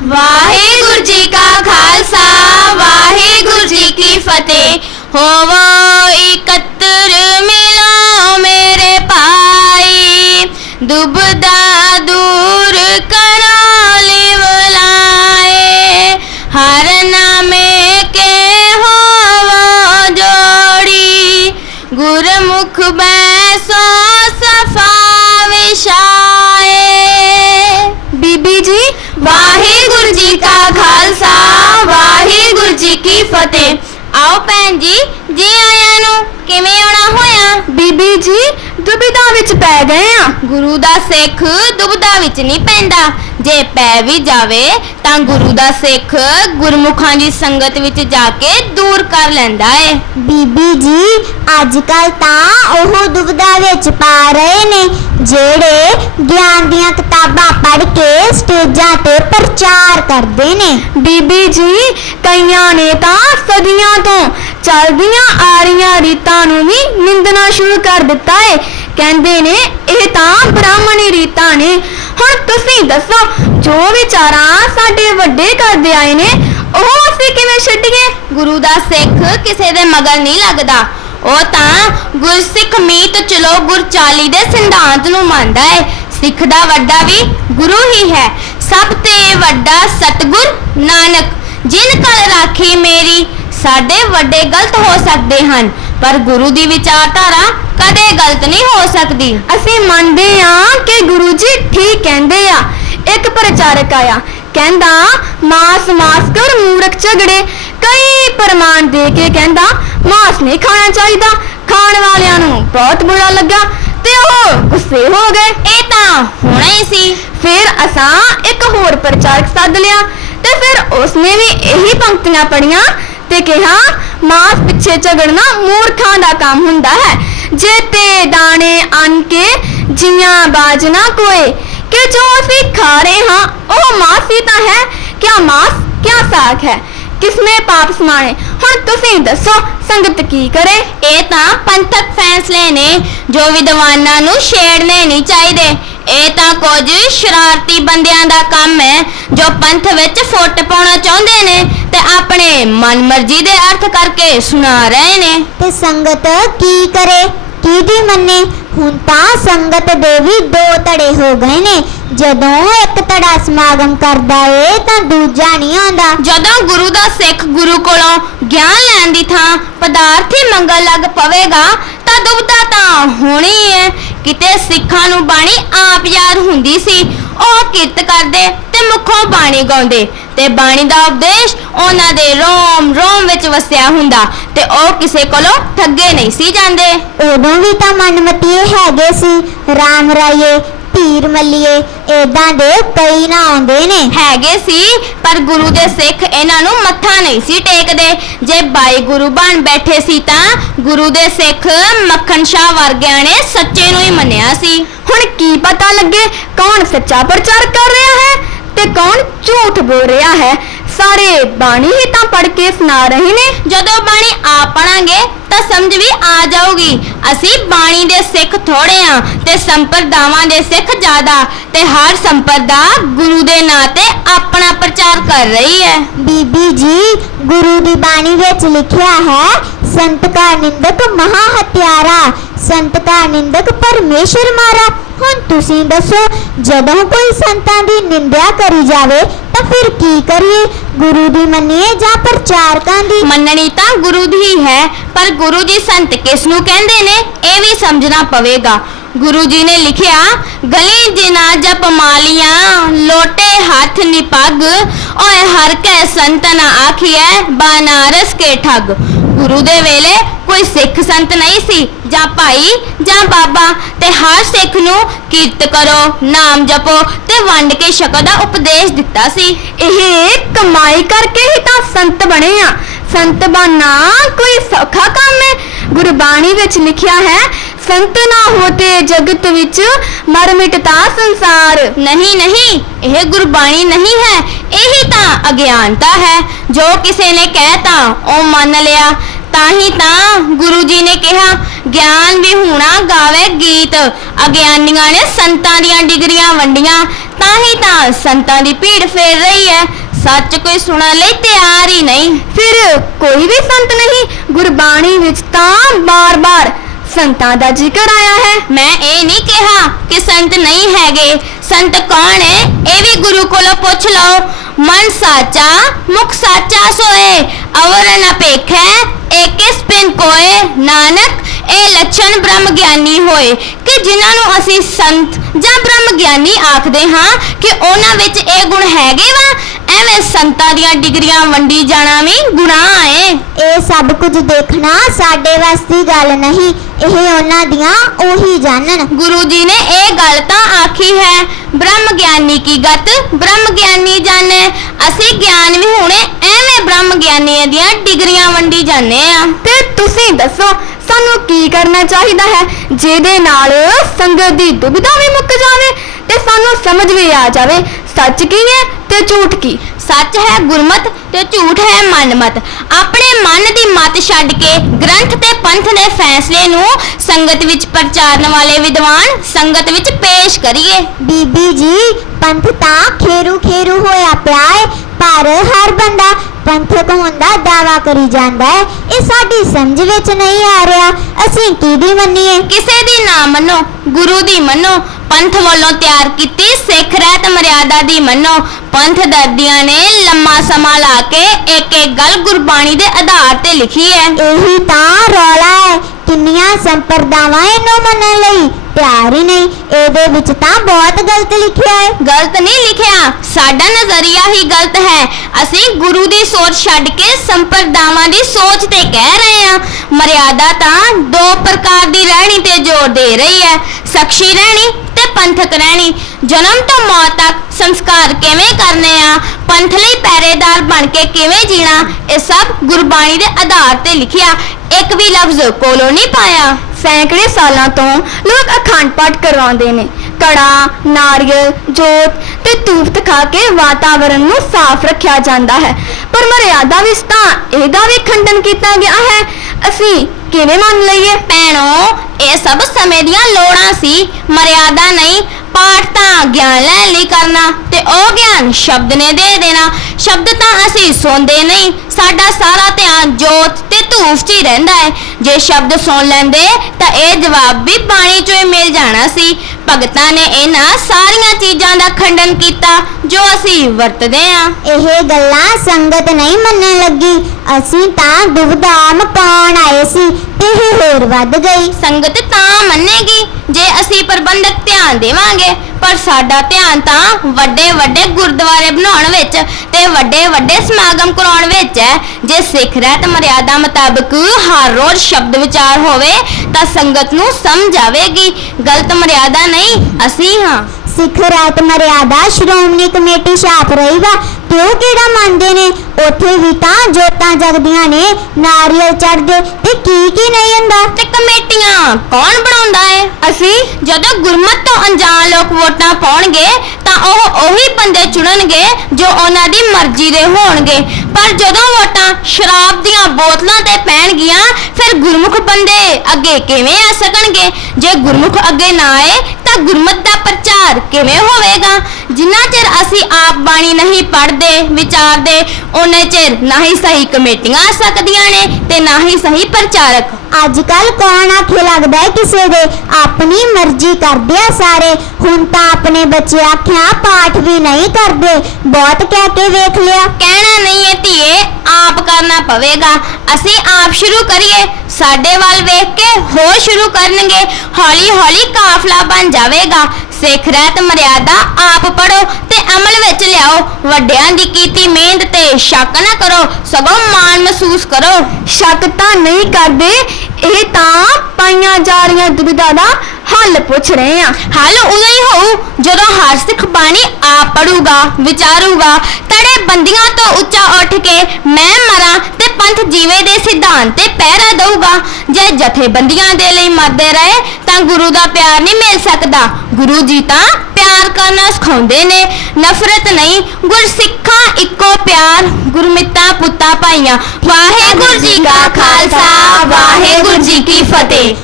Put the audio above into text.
वाहिगुरु जी का खालसा वाहिगुरु जी की फतेह। होवो एकत्र मिलो मेरे भाई, दुबदा दूर करो लिवलाए, हर नामे के होवो जोड़ी, गुरमुख बैसो सफा विशाए। बीबी जी वाहिगुरु जी का खालसा वाहिगुरु जी की फतेह। आओ भैन जी, जी आया नू, किवें आउणा होया? बीबी जी दुविधा विच पै गए आ। गुरु दा सिख दुविधा विच नहीं पैंदा, जे पै भी जावे तां गुरु दा सिख गुरमुखां दी संगत विच जाके दूर कर लैंदा है। बीबी जी अजकल तां ओह दुविधा विच पा रहे ने जेड़े ज्ञान दियां किताबां पढ़ के स्टेजां ते प्रचार करदे ने। बीबी जी कईयां ने तां सदियां तो चलदियां आ रहीआं रीतां नूं भी निंदना शुरू कर दिता है, कहंदे ने ਇਹ ਤਾਂ ਬ੍ਰਾਹਮਣੀ ਰੀਤਾਂ ਨੇ। ਹੁਣ ਤੁਸੀਂ ਦੱਸੋ ਜੋ ਵਿਚਾਰਾਂ ਸਾਡੇ ਵੱਡੇ ਕਰਦੇ ਆਏ ਨੇ ਉਹ ਅਸੀਂ ਕਿਵੇਂ ਛੱਡੀਏ? ਗੁਰੂ ਦਾ ਸਿੱਖ ਕਿਸੇ ਦੇ ਮਗਰ ਨਹੀਂ ਲੱਗਦਾ, ਉਹ ਤਾਂ ਗੁਰਸਿੱਖ ਮੀਤ ਚਲੋ ਗੁਰਚਾਲੀ ਦੇ ਸਿਧਾਂਤ ਨੂੰ ਮੰਨਦਾ ਹੈ। ਸਿੱਖ ਦਾ ਵੱਡਾ ਵੀ ਗੁਰੂ ਹੀ ਹੈ, ਸਭ ਤੇ ਵੱਡਾ ਸਤਿਗੁਰ ਨਾਨਕ, ਜਿਨ ਕਲ ਰਾਖੀ ਮੇਰੀ। ਸਾਡੇ ਵੱਡੇ ਗਲਤ ਹੋ ਸਕਦੇ ਹਨ पर गुरु दी विचारधारा कदे गलत नहीं हो सकती। ਅਸੀਂ ਮੰਨਦੇ ਆ ਕਿ ਗੁਰੂ ਜੀ ਠੀਕ ਕਹਿੰਦੇ ਆ। ਇੱਕ ਪ੍ਰਚਾਰਕ ਆਇਆ ਕਹਿੰਦਾ ਮਾਸ ਮਾਸ ਕਰ ਮੂਰਖ ਝਗੜੇ, ਕਈ ਪ੍ਰਮਾਣ ਦੇ ਕੇ ਕਹਿੰਦਾ ਮਾਸ ਨਹੀਂ ਖਾਣਾ ਚਾਹੀਦਾ। ਖਾਣ ਵਾਲਿਆਂ ਨੂੰ ਬਹੁਤ ਬੁਰਾ ਲੱਗਾ ਤੇ ਉਹ ਗੁੱਸੇ ਹੋ ਗਏ। ਇਹ ਤਾਂ ਹੋਣਾ ਹੀ ਸੀ। ਫਿਰ ਅਸਾਂ ਇੱਕ ਹੋਰ ਪ੍ਰਚਾਰਕ ਸੱਦ ਲਿਆ ਤੇ ਫਿਰ ਉਸਨੇ ਵੀ ਇਹੀ ਪੰਕਤੀਆਂ ਪੜੀਆਂ ਤੇ ਕਿਹਾ ਮਾਸ ਪਿੱਛੇ ਝਗੜਨਾ ਮੂਰਖਾਂ ਦਾ ਕੰਮ ਹੁੰਦਾ ਹੈ, ਜੇ ਤੇ ਦਾਣੇ ਅੰਨ ਕੇ ਜੀਆਂ ਬਾਜ ਨਾ ਕੋਏ, ਕਿ ਜੋ ਅਸੀਂ ਖਾ ਰਹੇ ਹਾਂ ਉਹ ਮਾਸ ਹੀ ਤਾਂ ਹੈ। ਕਿਆ ਮਾਸ ਕਿਆ ਸਾਗ ਹੈ, ਕਿਸਨੇ ਪਾਪ ਸਮਾਣੇ। ਹੁਣ ਤੁਸੀਂ ਦੱਸੋ ਸੰਗਤ ਕੀ ਕਰੇ? ਇਹ ਤਾਂ ਪੰਥਕ ਫੈਸਲੇ ਨੇ ਜੋ ਵਿਦਵਾਨਾਂ ਨੂੰ ਛੇੜਨੇ ਨਹੀਂ ਚਾਹੀਦੇ। ਇਹ ਤਾਂ ਕੁਝ ਸ਼ਰਾਰਤੀ ਬੰਦਿਆਂ ਦਾ ਕੰਮ ਹੈ ਜੋ ਪੰਥ ਵਿੱਚ ਫੁੱਟ ਪਾਉਣਾ ਚਾਹੁੰਦੇ ਨੇ ਤੇ ਆਪਣੇ ਮਨਮਰਜ਼ੀ ਦੇ ਅਰਥ ਕਰਕੇ ਸੁਣਾ ਰਹੇ ਨੇ। ਤੇ ਸੰਗਤ ਕੀ ਕਰੇ, ਕਿਹਦੀ ਮੰਨੇ? ਹੁਣ ਤਾਂ ਸੰਗਤ ਦੇ ਵੀ ਦੋ ਧੜੇ ਹੋ ਗਏ ਨੇ। ਜਦੋਂ ਇੱਕ ਧੜਾ ਸਮਾਗਮ ਕਰਦਾ ਏ ਤਾਂ ਦੂਜਾ ਨਹੀਂ ਆਉਂਦਾ। ਜਦੋਂ ਗੁਰੂ ਦਾ ਸਿੱਖ ਗੁਰੂ ਕੋਲੋਂ ਗਿਆਨ ਲੈਣ ਦੀ ਥਾਂ ਪਦਾਰਥੀ ਮੰਗਣ ਲੱਗ ਪਵੇਗਾ ਤਾਂ ਦੁਬਿਧਾ ਤਾਂ ਹੋਣੀ ਹੈ। ਕਿਤੇ ਸਿੱਖਾਂ ਨੂੰ ਬਾਣੀ ਆਪ ਯਾਦ ਹੁੰਦੀ ਸੀ, ਉਹ ਕਿਰਤ ਕਰਦੇ ਤੇ ਮੁਖੋਂ ਬਾਣੀ ਗਾਉਂਦੇ ਤੇ ਬਾਣੀ ਦਾ ਉਪਦੇਸ਼ ਉਹਨਾਂ ਦੇ ਰੋਮ ਰੋਮ ਵਿੱਚ ਵਸਿਆ ਹੁੰਦਾ ਤੇ ਉਹ ਕਿਸੇ ਕੋਲੋਂ ਠੱਗੇ ਨਹੀਂ ਸੀ ਜਾਂਦੇ। ਉਦੋਂ ਵੀ ਤਾਂ ਮਨਮਤੀਏ ਹੈਗੇ ਸੀ, ਰਾਮ ਰਾਈਏ ਧੀਰ ਮੱਲੀਏ ਏਦਾਂ ਦੇ ਕਈ ਨਾ ਆਉਂਦੇ ਨੇ। ਹੈਗੇ ਸੀ ਪਰ ਗੁਰੂ ਦੇ ਸਿੱਖ ਇਹਨਾਂ ਨੂੰ ਮੱਥਾ ਨਹੀਂ ਸੀ ਟੇਕਦੇ। ਜੇ ਬਾਈ ਗੁਰੂ ਬਣ ਬੈਠੇ ਸੀ ਤਾਂ ਗੁਰੂ ਦੇ ਸਿੱਖ ਮੱਖਣ ਸ਼ਾਹ ਵਰਗਿਆਂ ਨੇ ਸੱਚੇ ਨੂੰ ਹੀ ਮੰਨਿਆ ਸੀ। ਹੁਣ ਕੀ ਪਤਾ ਲੱਗੇ ਕੌਣ ਸੱਚਾ ਪ੍ਰਚਾਰ ਕਰ ਰਿਹਾ ਹੈ ਤੇ ਕੌਣ ਝੂਠ ਬੋਲ ਰਿਹਾ ਹੈ। ਸਾਰੇ ਬਾਣੀ ਹੀ ਤਾਂ ਪੜ੍ਹ ਕੇ ਸੁਣਾ ਰਹੇ ਨੇ। ਜਦੋਂ ਬਾਣੀ ਆਪ ਪੜਾਂਗੇ ਤਾਂ ਸਮਝ ਵੀ ਆ ਜਾਊਗੀ। ਅਸੀਂ ਬਾਣੀ ਦੇ ਸਿੱਖ ਥੋੜੇ ਆ ਤੇ ਸੰਪਰਦਾਵਾਂ ਦੇ ਸਿੱਖ ਜ਼ਿਆਦਾ, ਤੇ ਹਰ ਸੰਪਰਦਾ ਗੁਰੂ ਦੇ ਨਾਂ ਤੇ ਆਪਣਾ ਪ੍ਰਚਾਰ ਕਰ ਰਹੀ ਹੈ। ਬੀਬੀ ਜੀ ਗੁਰੂ ਦੀ ਬਾਣੀ ਵਿੱਚ ਲਿਖਿਆ ਹੈ ਸੰਤ ਕਾ ਨਿੰਦਕ ਮਹਾ ਹਤਿਆਰਾ, ਸੰਤ ਕਾ ਨਿੰਦਕ ਪਰਮੇਸ਼ਰ ਮਾਰਾ। ਹੁਣ ਤੁਸੀਂ ਦੱਸੋ ਜਦੋਂ ਕੋਈ ਸੰਤਾਂ ਦੀ ਨਿੰਦਿਆ ਕਰੀ ਜਾਵੇ ਤਾਂ ਫਿਰ ਕੀ ਕਰੀਏ? ਗੁਰੂ ਦੀ ਮੰਨੀਏ ਜਾਂ ਪ੍ਰਚਾਰਕਾਂ ਦੀ? ਮੰਨਣੀ ਤਾਂ ਗੁਰੂ ਦੀ ਹੀ ਹੈ, ਪਰ ਗੁਰੂ ਜੀ ਸੰਤ ਕਿਸ ਨੂੰ ਕਹਿੰਦੇ ਨੇ ਇਹ ਵੀ ਸਮਝਣਾ ਪਵੇਗਾ। ਗੁਰੂ ਜੀ ਨੇ ਲਿਖਿਆ ਗਲੀ ਜਿਨਾ ਜਪ ਮਾਲੀਆਂ ਲੋਟੇ ਹੱਥ ਨਿਪੱਗ, ਓਏ ਹਰ ਕੈ ਸੰਤ ਨਾ ਆਖੀਐ ਬਨਾਰਸ ਕੇ ਠੱਗ। ਗੁਰੂ ਦੇ ਵੇਲੇ ਕੋਈ ਸਿੱਖ ਸੰਤ ਨਹੀਂ ਸੀ ਜਾਂ ਭਾਈ ਜਾਂ ਬਾਬਾ, ਤੇ ਹਰ ਸਿੱਖ ਨੂੰ ਕੀਰਤ ਕਰੋ, ਨਾਮ ਜਪੋ ਤੇ ਵੰਡ ਕੇ ਛਕੋ ਦਾ ਉਪਦੇਸ਼ ਦਿੱਤਾ ਸੀ। ਇਹ ਕਮਾਈ ਕਰਕੇ ਹੀ ਤਾਂ ਸੰਤ ਬਣੇ ਆ। ਸੰਤ ਬਣਨਾ ਕੋਈ ਸੌਖਾ ਕੰਮ ਹੈ? ਗੁਰਬਾਣੀ ਵਿੱਚ ਲਿਖਿਆ ਹੈ ਸੰਤ ਨਾ ਹੋਤੇ ਜਗਤ ਵਿੱਚ ਮਰ ਮਿਟਤਾ ਸੰਸਾਰ। ਨਹੀਂ ਨਹੀਂ, ਇਹ ਗੁਰਬਾਣੀ ਨਹੀਂ ਹੈ, ਇਹੀ ਤਾਂ ਅਗਿਆਨਤਾ ਹੈ। ਜੋ ਕਿਸੇ ਨੇ ਕਹਿਤਾ ਉਹ ਮੰਨ ਲਿਆ। ਤਾਂ ਹੀ ਤਾਂ ਗੁਰੂ ਜੀ ਨੇ ਕਿਹਾ ਗਿਆਨ ਵੀ ਹੋਣਾ ਗਾਵੇ ਗੀਤ। ਅਗਿਆਨੀਆਂ ਨੇ ਸੰਤਾਂ ਦੀਆਂ ਡਿਗਰੀਆਂ ਵੰਡੀਆਂ ਤਾਂ ਹੀ ਤਾਂ ਸੰਤਾਂ ਦੀ ਭੀੜ ਫੇਰ ਰਹੀ ਹੈ। ਸੱਚ ਕੋਈ ਸੁਣਨ ਲਈ ਤਿਆਰ ਹੀ ਨਹੀਂ। ਫਿਰ ਕੋਈ ਵੀ ਸੰਤ ਨਹੀਂ? ਗੁਰਬਾਣੀ ਵਿੱਚ ਤਾਂ ਬਾਰ-ਬਾਰ ਸੰਤਾਂ ਦਾ ਜ਼ਿਕਰ ਆਇਆ ਹੈ। ਮੈਂ ਇਹ ਨਹੀਂ ਕਿਹਾ ਕਿ ਸੰਤ ਨਹੀਂ ਹੈਗੇ। ਸੰਤ ਕੌਣ ਹੈ ਇਹ ਵੀ ਗੁਰੂ ਕੋਲੋਂ ਪੁੱਛ ਲਓ। ਮਨ ਸਾਚਾ ਮੁਖ ਸਾਚਾ ਸੋਏ, ਅਵਰ ਨ ਭੇਖੈ ਏਕਿਸ ਪਿੰਨ ਕੋਏ। ਨਾਨਕ ਇਹ ਲੱਛਣ ਬ੍ਰਹਮ ਗਿਆਨੀ ਹੋਏ। ਕਿ ਜਿਨ੍ਹਾਂ ਨੂੰ ਅਸੀਂ ਸੰਤ ਜਾਂ ਬ੍ਰਹਮ ਗਿਆਨੀ ਆਖਦੇ ਹਾਂ ਕਿ ਉਹਨਾਂ ਵਿੱਚ ਇਹ ਗੁਣ ਹੈਗੇ ਵਾ। ਐਵੇਂ ਸੰਤਾਂ ਦੀਆਂ ਡਿਗਰੀਆਂ ਵੰਡੀ ਜਾਣਾ ਵੀ ਗੁਨਾਹ ਏ। ਇਹ ਸਭ ਕੁਝ ਦੇਖਣਾ ਸਾਡੇ ਵੱਸ ਦੀ ਗੱਲ ਨਹੀਂ, ਇਹ ਉਹਨਾਂ ਦੀਆਂ ਉਹੀ ਜਾਣਨ। ਗੁਰੂ ਜੀ ਨੇ ਇਹ ਗੱਲ ਤਾਂ ਆਖੀ ਹੈ, ਬ੍ਰਹਮ ਗਿਆਨੀ ਕੀ ਗਤ ਬ੍ਰਹਮ ਗਿਆਨੀ ਜਾਣੇ। ਅਸੀਂ ਗਿਆਨ ਵੀ ਹੁਣੇ ਐਵੇਂ ਬ੍ਰਹਮ ਗਿਆਨੀਆਂ ਦੀਆਂ ਡਿਗਰੀਆਂ ਵੰਡੀ ਜਾਂਦੇ ਆ। ਤੇ ਤੁਸੀਂ ਦੱਸੋ ਸਾਨੂੰ ਕੀ ਕਰਨਾ ਚਾਹੀਦਾ ਹੈ ਜਿਹਦੇ ਨਾਲ ਸੰਗਤ ਦੀ ਦੁਬਿਧਾ ਵੀ ਮੁੱਕ ਜਾਵੇ ਤੇ ਸਾਨੂੰ ਸਮਝ ਵੀ ਆ ਜਾਵੇ ਸੱਚ ਕੀ ਹੈ ਤੇ ਝੂਠ ਕੀ। ਸੱਚ ਹੈ ਗੁਰਮਤ ਤੇ ਝੂਠ ਹੈ ਮਨਮਤ। ਆਪਣੇ ਮਨ ਦੀ ਮਤ ਛੱਡ ਕੇ ਗ੍ਰੰਥ ਤੇ ਪੰਥ ਦੇ ਫੈਸਲੇ ਨੂੰ ਸੰਗਤ ਵਿੱਚ ਪ੍ਰਚਾਰਨ ਵਾਲੇ ਵਿਦਵਾਨ ਸੰਗਤ ਵਿੱਚ ਪੇਸ਼ ਕਰੀਏ। ਬੀਬੀ ਜੀ ਪੰਥ ਤਾਂ ਖੇਰੂ ਖੇਰੂ ਹੋਇਆ ਪਿਆ ਹੈ, ਪਰ ਹਰ ਬੰਦਾ ਪੰਥਕ ਹੋਣ ਦਾ ਦਾਅਵਾ ਕਰੀ ਜਾਂਦਾ ਹੈ। ਇਹ ਸਾਡੀ ਸਮਝ ਵਿੱਚ ਨਹੀਂ ਆ ਰਿਹਾ, ਅਸੀਂ ਕਿਹਦੀ ਮੰਨੀਏ? ਕਿਸੇ ਦੀ ਨਾ ਮੰਨੋ, ਗੁਰੂ ਦੀ ਮੰਨੋ। ਪੰਥ ਵੱਲੋਂ ਤਿਆਰ ਕੀਤੀ ਸਿੱਖ ਰਹਿਤ ਮਰਿਆਦਾ ਦੀ ਮੰਨੋ। ਪੰਥ ਦਰਦੀਆਂ ਨੇ ਲੰਮਾ ਸਮਾਂ ਲਾ ਕੇ ਇੱਕ ਇੱਕ ਗੱਲ ਗੁਰਬਾਣੀ ਦੇ ਆਧਾਰ ਤੇ ਲਿਖੀ ਹੈ। ਇਹੀ ਤਾਂ ਰੌਲਾ ਹੈ, ਕਿੰਨੀਆਂ ਸੰਪਰਦਾਵਾਂ ਇਹਨੂੰ ਮੰਨਣ ਲਈ ਤਿਆਰ ਹੀ ਨਹੀਂ। ਇਹਦੇ ਵਿੱਚ ਤਾਂ ਬਹੁਤ ਗਲਤ ਲਿਖਿਆ ਹੈ। ਗਲਤ ਨਹੀਂ ਲਿਖਿਆ, ਸਾਡਾ ਨਜ਼ਰੀਆ ਹੀ ਗਲਤ ਹੈ। ਅਸੀਂ ਗੁਰੂ ਦੀ ਸੋਚ ਛੱਡ ਕੇ ਸੰਪਰਦਾਵਾਂ ਦੀ ਸੋਚ ਤੇ ਕਹਿ ਰਹੇ ਹਾਂ। ਮਰਿਆਦਾ ਤਾਂ ਦੋ ਪ੍ਰਕਾਰ ਦੀ ਰਹਿਣੀ ਤੇ ਜ਼ੋਰ ਦੇ ਰਹੀ ਹੈ, ਸਖਸ਼ੀ ਰਹਿਣੀ ਤੇ ਪੰਥਕ ਰਹਿਣੀ। ਜਨਮ ਤੋਂ ਮੌਤ ਤੱਕ ਸੰਸਕਾਰ ਕਿਵੇਂ ਕਰਨੇ ਆ, ਪੰਥ ਲਈ ਪਹਿਰੇਦਾਰ ਬਣ ਕੇ ਕਿਵੇਂ ਜੀਣਾ, ਇਹ ਸਭ ਗੁਰਬਾਣੀ ਦੇ ਆਧਾਰ ਤੇ ਲਿਖਿਆ। ਇੱਕ ਵੀ ਲਫ਼ਜ਼ ਕੋਲੋਂ ਨਹੀਂ ਪਾਇਆ। ਸੈਂਕੜੇ ਸਾਲਾਂ ਤੋਂ ਲੋਕ ਅਖੰਡ ਪਾਠ ਕਰਵਾਉਂਦੇ ਨੇ। ਕੜਾ, ਨਾਰੀਅਲ, ਜੋਤ ਤੇ ਧੂਪ ਦਿਖਾ ਕੇ ਵਾਤਾਵਰਣ ਨੂੰ ਸਾਫ਼ ਰੱਖਿਆ ਜਾਂਦਾ ਹੈ, ਪਰ ਮਰਿਆਦਾ ਵਿੱਚ ਤਾਂ ਇਹਦਾ ਵੀ ਖੰਡਨ ਕੀਤਾ ਗਿਆ ਹੈ। ਅਸੀਂ ਕਿਵੇਂ ਮੰਨ ਲਈਏ? ਭੈਣੋ ਇਹ ਸਭ ਸਮੇਂ ਦੀਆਂ ਲੋੜਾਂ ਸੀ, ਮਰਿਆਦਾ ਨਹੀਂ। ਪਾਠ ਤਾਂ ਗਿਆਨ ਲੈਣ ਲਈ ਕਰਨਾ ਤੇ ਉਹ ਗਿਆਨ ਸ਼ਬਦ ਨੇ ਦੇ ਦੇਣਾ। ਸ਼ਬਦ ਤਾਂ ਅਸੀਂ ਸੁਣਦੇ ਨਹੀਂ, ਸਾਡਾ ਸਾਰਾ ਧਿਆਨ ਜੋਤ ਤੇ ਧੂਫ 'ਚ ਹੀ ਰਹਿੰਦਾ ਹੈ। ਜੇ ਸ਼ਬਦ ਸੁਣ ਲੈਂਦੇ ਤਾਂ ਇਹ ਜਵਾਬ ਵੀ ਬਾਣੀ 'ਚੋਂ ਹੀ ਮਿਲ ਜਾਣਾ ਸੀ। ਭਗਤਾਂ ਨੇ ਇਹਨਾਂ ਸਾਰੀਆਂ ਚੀਜ਼ਾਂ ਦਾ ਖੰਡਨ ਕੀਤਾ ਜੋ ਅਸੀਂ ਵਰਤਦੇ ਹਾਂ। ਇਹ ਗੱਲਾਂ ਸੰਗਤ ਨਹੀਂ ਮੰਨਣ ਲੱਗੀ, ਅਸੀਂ ਤਾਂ ਦੁਬਿਧਾ ਮਕਾਉਣ ਆਏ ਸੀ ਤੇ ਇਹ ਹੋਰ ਵੱਧ ਗਈ। ਸੰਗਤ ਤਾਂ ਮੰਨੇਗੀ ਜੇ ਅਸੀਂ ਪ੍ਰਬੰਧਕ ਧਿਆਨ ਦੇਵਾਂਗੇ, ਪਰ ਸਾਡਾ ਧਿਆਨ ਤਾਂ ਵੱਡੇ ਵੱਡੇ ਗੁਰਦੁਆਰੇ ਬਣਾਉਣ ਵਿੱਚ ਤੇ ਵੱਡੇ ਵੱਡੇ ਸਮਾਗਮ ਕਰਾਉਣ ਵਿੱਚ ਹੈ। ਜੇ ਸਿੱਖ ਰਹਿਤ ਮਰਿਆਦਾ ਮੁਤਾਬਕ ਹਰ ਰੋਜ਼ ਸ਼ਬਦ ਵਿਚਾਰ ਹੋਵੇ ਤਾਂ ਸੰਗਤ ਨੂੰ ਸਮਝ ਆਵੇਗੀ। ਗਲਤ ਮਰਿਆਦਾ ਨਹੀਂ, ਅਸੀਂ ਹਾਂ। ਸਿੱਖ ਰਹਿਤ ਮਰਿਆਦਾ ਸ਼੍ਰੋਮਣੀ ਕਮੇਟੀ ਛਾਪ ਰਹੀ ਵਾ ਤੇ ਉਹ ਕਿਹੜਾ ਮੰਨਦੇ ਨੇ? ਉੱਥੇ ਵੀ ਤਾਂ ਜੋਤਾਂ ਜਗਦੀਆਂ ਨੇ, ਨਾਰੀਅਲ ਚੜ੍ਹਦੇ ਤੇ ਕੀ ਨਹੀਂ ਹੁੰਦਾ। ਤੇ ਕਮੇਟੀਆਂ ਕੌਣ ਬਣਾਉਂਦਾ ਹੈ? ਅਸੀਂ। ਜਦੋਂ ਗੁਰਮਤ ਤੋਂ ਅਣਜਾਣ ਲੋਕ ਵੋਟਾਂ ਪਾਉਣਗੇ ਤਾਂ ਉਹ ਉਹੀ ਬੰਦੇ ਚੁਣਨਗੇ ਜੋ ਉਹਨਾਂ ਦੀ ਮਰਜ਼ੀ ਦੇ ਹੋਣਗੇ, ਪਰ ਜਦੋਂ ਵੋਟਾਂ ਸ਼ਰਾਬ ਦੀਆਂ ਬੋਤਲਾਂ ਤੇ ਪੈਣਗੀਆਂ ਫਿਰ ਗੁਰਮੁਖ ਬੰਦੇ ਅੱਗੇ ਕਿਵੇਂ ਆ ਸਕਣਗੇ? ਜੇ ਗੁਰਮੁਖ ਅੱਗੇ ਨਾ ਆਏ ਤਾਂ ਗੁਰਮਤ ਦਾ ਪ੍ਰਚਾਰ ਕਿਵੇਂ ਹੋਵੇਗਾ? ਜਿੰਨਾ ਚਿਰ ਅਸੀਂ ਆਪ ਬਾਣੀ ਨਹੀਂ ਪੜ੍ਹਦੇ ਵਿਚਾਰਦੇ ਉਹਨੇ ਚਿਰ ਨਾ ਹੀ ਸਹੀ ਕਮੇਟੀਆਂ ਆ ਸਕਦੀਆਂ ਨੇ ਤੇ ਨਾ ਹੀ ਸਹੀ ਪ੍ਰਚਾਰਕ। ਅੱਜ ਕੱਲ ਕੌਣ ਆਖੇ ਲੱਗਦਾ ਹੈ ਕਿਸੇ ਦੇ? ਆਪਣੀ ਮਰਜ਼ੀ ਕਰਦੇ ਆ ਸਾਰੇ। ਹੁਣ ਤਾਂ ਆਪਣੇ ਬੱਚੇ ਆਖਿਆ ਪਾਠ ਵੀ ਨਹੀਂ ਕਰਦੇ, ਬਹੁਤ ਕਹਿ ਕੇ ਵੇਖ ਲਿਆ। ਕਹਿਣਾ ਨਹੀਂ ਹੈ ਧੀਏ, ਆਪ ਕਰਨਾ ਪਵੇਗਾ। ਅਸੀਂ ਆਪ ਸ਼ੁਰੂ ਕਰੀਏ, ਸਾਡੇ ਵੱਲ ਵੇਖ ਕੇ ਹੋਰ ਸ਼ੁਰੂ ਕਰਨਗੇ। ਹੌਲੀ ਹੌਲੀ ਕਾਫਲਾ ਬਣ ਜਾਵੇਗਾ। ਸਿੱਖ ਰਹਿਤ ਮਰਿਆਦਾ ਆਪ ਪੜੋ ਤੇ ਅਮਲ ਵਿੱਚ ਲਿਆਓ। ਵੱਡਿਆਂ ਦੀ ਕੀਤੀ ਮਿਹਨਤ ਤੇ ਸ਼ੱਕ ਨਾ ਕਰੋ, ਸਗੋਂ ਮਾਣ ਮਹਿਸੂਸ ਕਰੋ। ਸ਼ੱਕ ਤਾਂ ਨਹੀਂ ਕਰਦੇ, ਇਹ ਤਾਂ ਪਾਈਆਂ ਜਾ ਰਹੀਆਂ ਦੁਬਿਧਾ ਦਾ ਹੱਲ ਪੁੱਛ ਰਹੇ ਆ। ਹੱਲ ਉਦੋਂ ਹੀ ਹੋਊ ਜਦੋਂ ਹਰ ਸਿੱਖ ਬਾਣੀ ਆਪ ਪੜੂਗਾ, ਵਿਚਾਰੂਗਾ, ਤੜੇ ਬੰਦੀਆਂ ਤੋਂ ਉੱਚਾ ਉੱਠ ਕੇ ਮੈਂ ਮਰਾਂ ਤੇ ਪੰਥ ਜੀਵੇ ਦੇ ਸਿਧਾਂਤ ਤੇ ਪਹਿਰਾ ਦਊਗਾ। ਜੇ ਜਥੇਬੰਦੀਆਂ ਦੇ ਲਈ ਮਰਦੇ ਰਹੇ ਤਾਂ ਗੁਰੂ ਦਾ ਪਿਆਰ ਨਹੀਂ ਮਿਲ ਸਕਦਾ। ਗੁਰੂ ਜੀ ਤਾਂ ਪਿਆਰ ਕਰਨਾ ਸਿਖਾਉਂਦੇ ਨੇ, ਨਫ਼ਰਤ ਨਹੀਂ। ਗੁਰਸਿੱਖਾਂ ਇੱਕੋ ਪਿਆਰ, ਗੁਰਮਿੱਤਾਂ ਪੁੱਤਾਂ ਭਾਈਆਂ। ਵਾਹਿਗੁਰੂ ਜੀ ਕਾ ਖਾਲਸਾ, ਵਾਹਿਗੁਰੂ ਜੀ ਕੀ ਫਤਿਹ।